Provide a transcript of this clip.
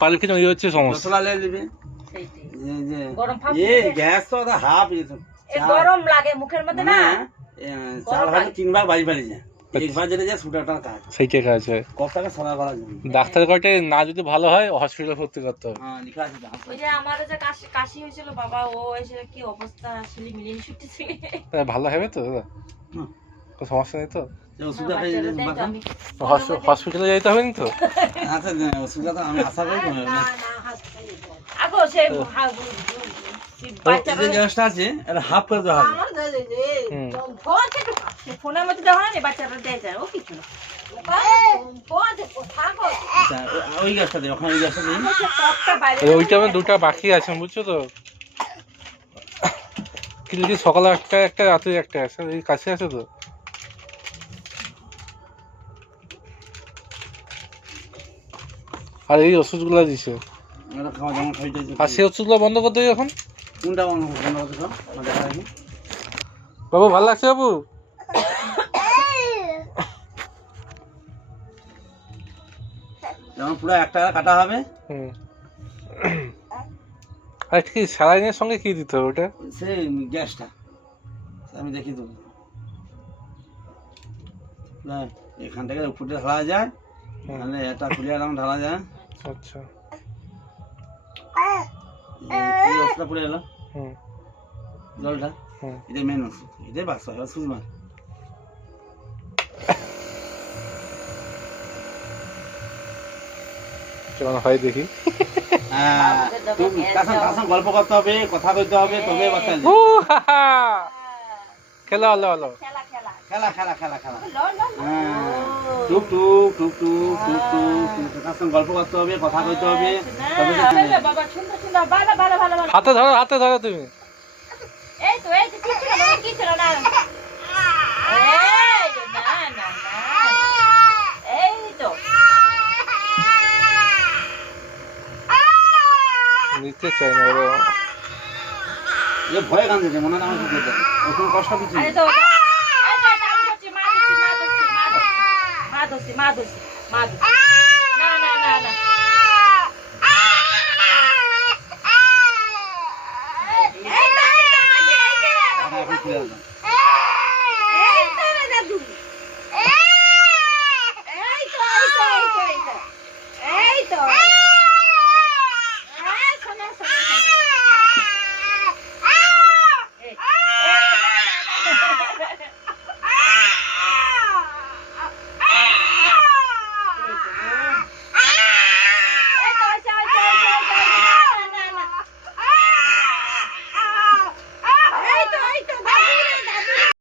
পারলে কিন্তু ওই হচ্ছে সমস্যা। মশলা লে নিবি গরম এ গ্যাস তো ওটা হাফ এ গরম লাগে মুখের মধ্যে না? চার ভাগে তিন ভাগ বাজি যায় যেটা যায়। হয় ডাক্তার কাটে না যদি ভালো হয় হসপিটালে ভর্তি করতে হবে। হ্যাঁ লিখা আছে দাম। ওই যে আমারও যে কাশি কাশি হয়েছিল বাবা ও কি অবস্থা আসলে মিলিয়ে ছুটেছে তা ভালো হবে তো দাদা? সমস্যা নেই তো? হসপিটালে যেতে হবে না তো? আচ্ছা তো আমি আশা করি। আগো সে আছে এটা হাফ করে দেওয়া হবে। ফোনের মধ্যে দেওয়া হয় না বাচ্চারা দেয় যায় ও কিছু না আচ্ছা ওইটা আমার দুটা বাকি আছে বুঝছ তো? কিন্তু সকালে একটা একটা রাতে একটা আছে এই কাছে আছে তো? আর এই ওষুধগুলো দিছে। আর সেই ওষুধগুলো বন্ধ করতে এখন। কোনটা বন্ধ করতে বাবু ভালো লাগছে বাবু? যেমন পুরো কাটা হবে। আর কি স্যালাইনের সঙ্গে কি দিতে হবে ওটা? সেই গ্যাসটা। আমি দেখি না, এখান থেকে উপরে ঢালা যায় মানে এটা খুলে ঢালা যায়। আচ্ছা এই- এই ওষুধটা পড়ে এলো। হুম। জলটা। হুম। এটা মেন ওষুধ এটাই বাক্স হয় ওষুধ মার। কেমন হয় দেখি। হ্যাঁ, গল্প করতে হবে কথা কইতে হবে তবে বাচ্চা। খেলা হলো হলো খেলা খেলা খেলা খেলা। হ্যাঁ। টুক টুক টুক টুক টুক টুক টুক। তার সঙ্গে গল্প করতে হবে কথা কইতে হবে। হাতে ধরো হাতে ধরো তুমি। এই তো এই তো কিছু না বাবা কিছু না না? এই তো, না না না। এই তো। নিতে চাই না ওরা। এ ভয়ে কান মনে হয় আমার কষ্ট কিছু ধরছি মা ধরছি মা ধরছি না না না। না Thank you.